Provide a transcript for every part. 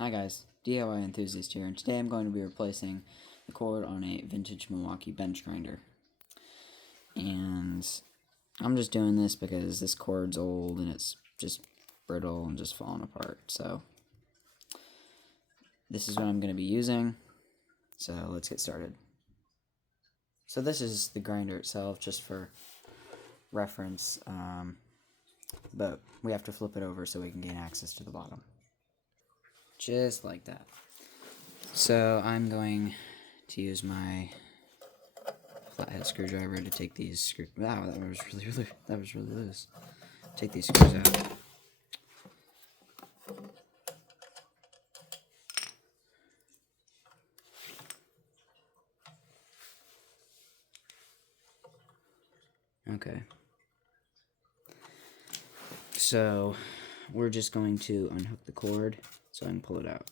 Hi guys, DIY Enthusiast here, and today I'm going to be replacing the cord on a vintage Milwaukee bench grinder. And I'm just doing this because this cord's old and it's just brittle and just falling apart. So this is what I'm going to be using. So let's get started. So this is the grinder itself, just for reference, but we have to flip it over so we can gain access to the bottom. Just like that. So I'm going to use my flathead screwdriver to take these screws. Wow, that was really loose. Take these screws out. Okay. So we're just going to unhook the cord so I can pull it out.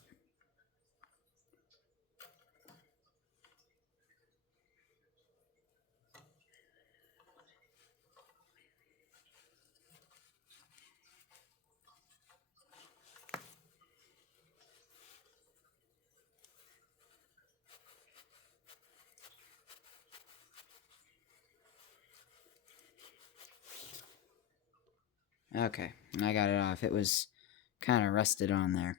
Okay, I got it off. It was kind of rusted on there.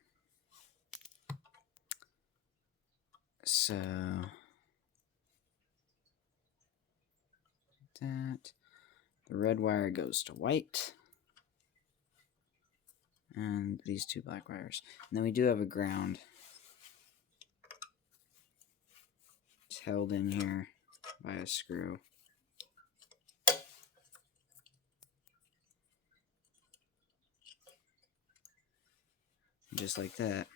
So that the red wire goes to white, and these two black wires. And then we do have a ground. It's held in here by a screw. Just like that.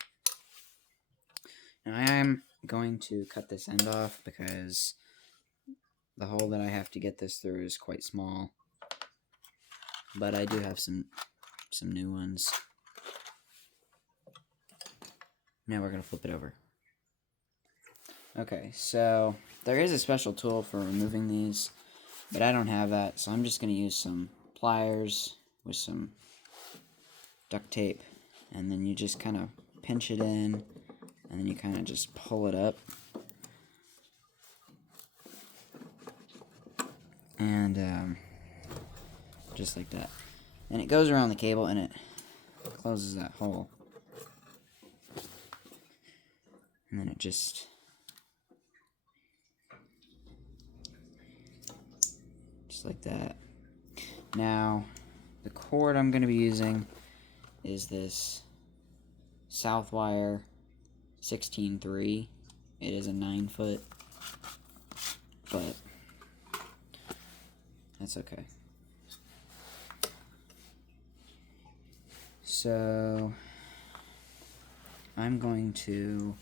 Now I am going to cut this end off because the hole that I have to get this through is quite small. But I do have some new ones. Now we're going to flip it over. Okay, so there is a special tool for removing these, but I don't have that, so I'm just going to use some pliers with some duct tape, and then you just kind of pinch it in, and then you kind of just pull it up. And just like that. And it goes around the cable and it closes that hole. And then it just like that. Now, the cord I'm going to be using is this Southwire 16-3. It is a 9-foot, but that's okay. So I'm going to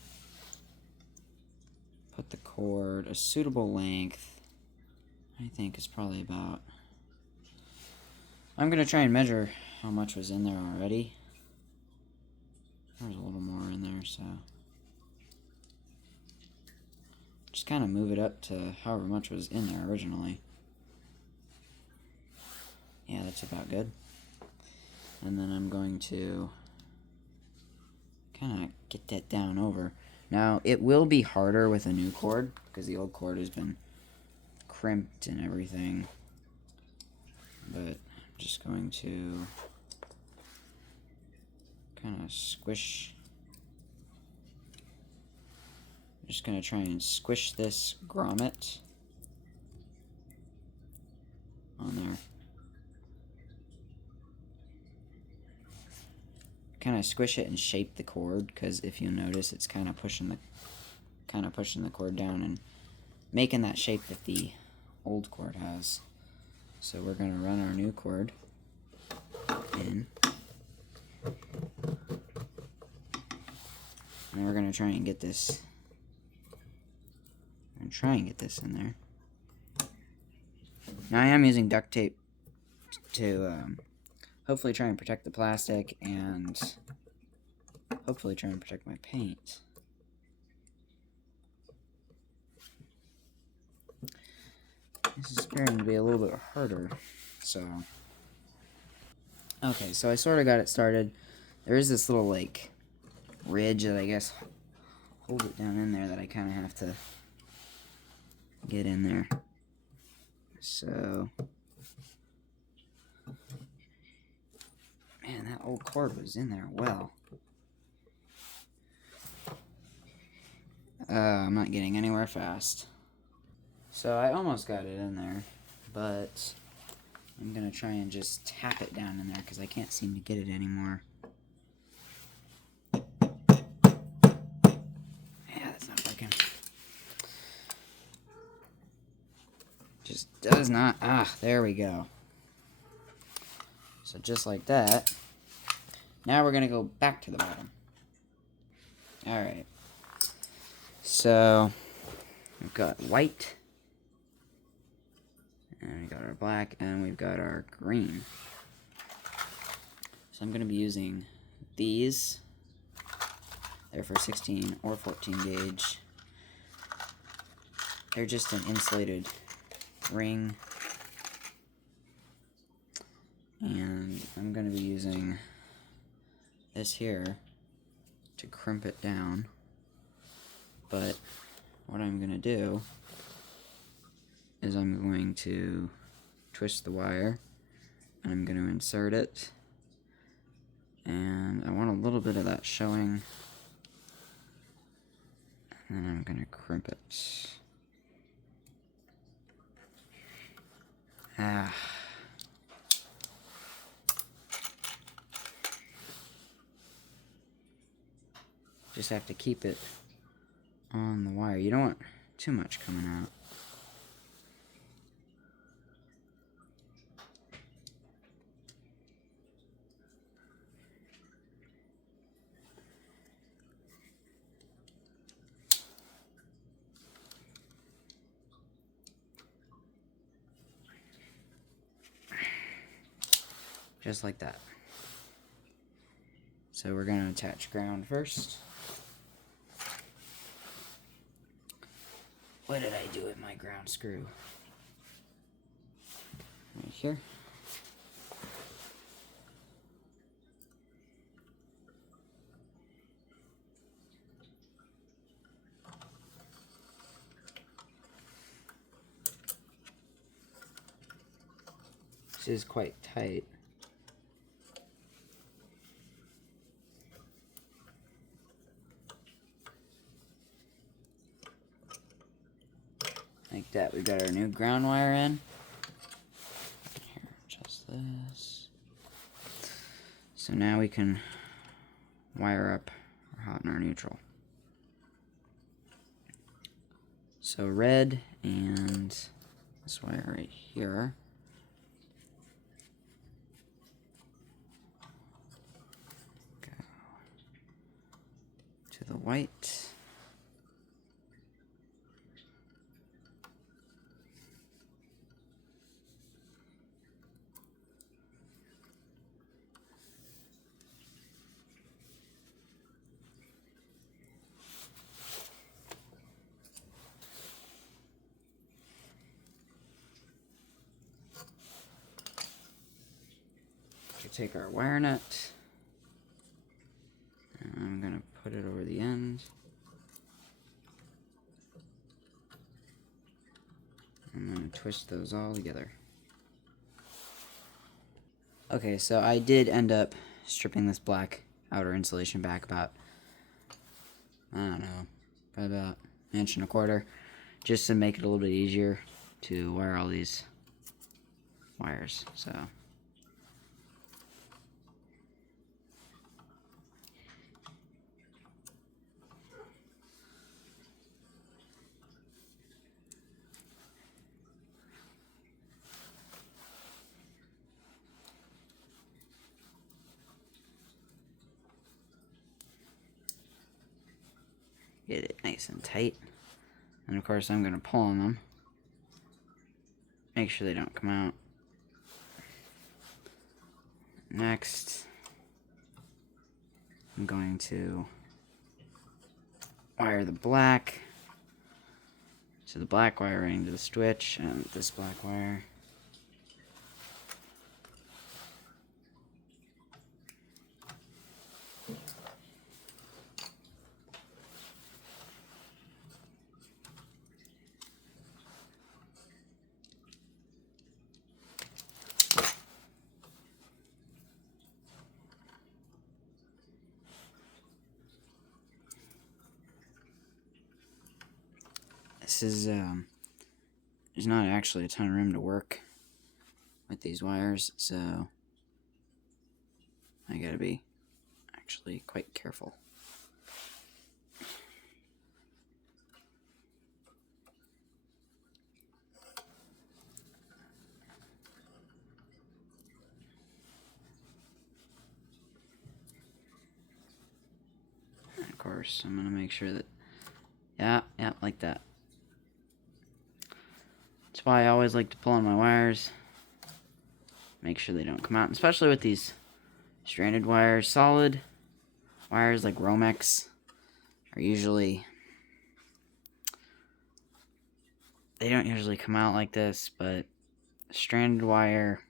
put the cord a suitable length. I think it's probably about... I'm going to try and measure how much was in there already. There's a little more in there, so... just kind of move it up to however much was in there originally. Yeah, that's about good. And then I'm going to kind of get that down over. Now, it will be harder with a new cord, because the old cord has been crimped and everything. But I'm just going to kind of squish. I'm just going to try and squish this grommet on there. Kind of squish it and shape the cord, because if you notice, it's kind of pushing the cord down and making that shape that the old cord has. So we're going to run our new cord in, and we're going to try and get this. In there. Now I am using duct tape to hopefully try and protect the plastic and hopefully try and protect my paint. This is appearing to be a little bit harder, so... Okay, so I sort of got it started. There is this little, like, ridge that I guess hold it down in there that I kind of have to get in there. So, man, that old cord was in there well. I'm not getting anywhere fast. So I almost got it in there, but I'm gonna try and just tap it down in there because I can't seem to get it anymore. Yeah, that's not working. Just does not. There we go. So just like that. Now we're gonna go back to the bottom. Alright. So we've got white. And we got our black, and we've got our green. So I'm going to be using these. They're for 16 or 14 gauge. They're just an insulated ring. And I'm going to be using this here to crimp it down. But what I'm going to do is I'm going to twist the wire, and I'm going to insert it, and I want a little bit of that showing, and then I'm going to crimp it. Just have to keep it on the wire. You don't want too much coming out. Just like that. So we're going to attach ground first. What did I do with my ground screw? Right here. This is quite tight. Like that. We got our new ground wire in. Here, adjust this. So now we can wire up our hot and our neutral. So red and this wire right here. Go to the white. Take our wire nut, and I'm going to put it over the end. I'm going to twist those all together. Okay, so I did end up stripping this black outer insulation back about, I don't know, probably about 1.25 inches, just to make it a little bit easier to wire all these wires. So get it nice and tight. And of course I'm going to pull on them. Make sure they don't come out. Next, I'm going to wire the black to the black wiring to the switch, and this black wire. this is, there's not actually a ton of room to work with these wires, so I gotta be actually quite careful. And of course, I'm gonna make sure that, yeah, like that. That's why I always like to pull on my wires, make sure they don't come out, especially with these stranded wires. Solid wires like Romex are usually, they don't usually come out like this, but stranded wire,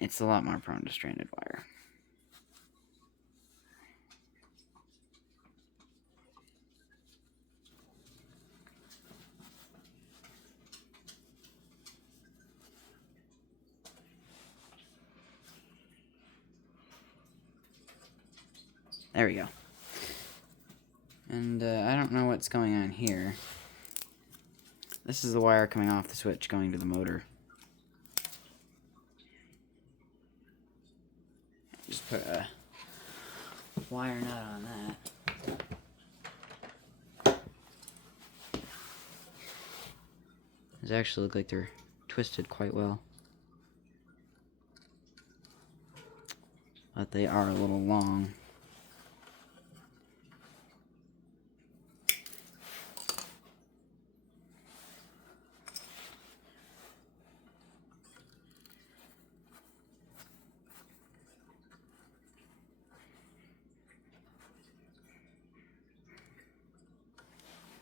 it's a lot more prone to stranded wire. There we go. And I don't know what's going on here. This is the wire coming off the switch going to the motor. Just put a wire nut on that. These actually look like they're twisted quite well. But they are a little long.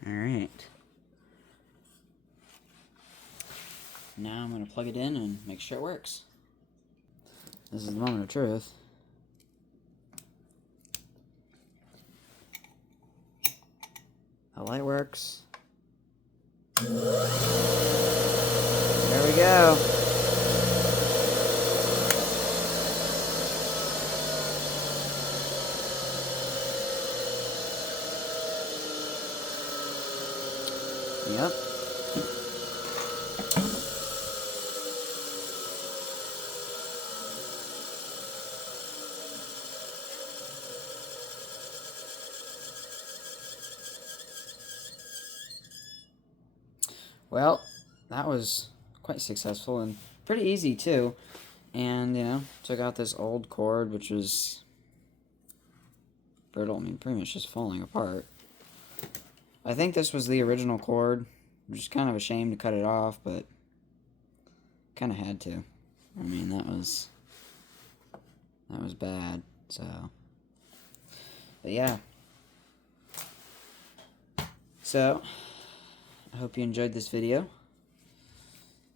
Alright. Now I'm going to plug it in and make sure it works. This is the moment of truth. The light works. There we go. Yep. Well, that was quite successful and pretty easy too. And, you know, took out this old cord, which was brittle. I mean, pretty much just falling apart. I think this was the original cord. I'm just kind of ashamed to cut it off, but kind of had to. I mean, that was bad. So, but yeah. So, I hope you enjoyed this video.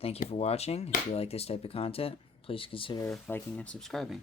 Thank you for watching. If you like this type of content, please consider liking and subscribing.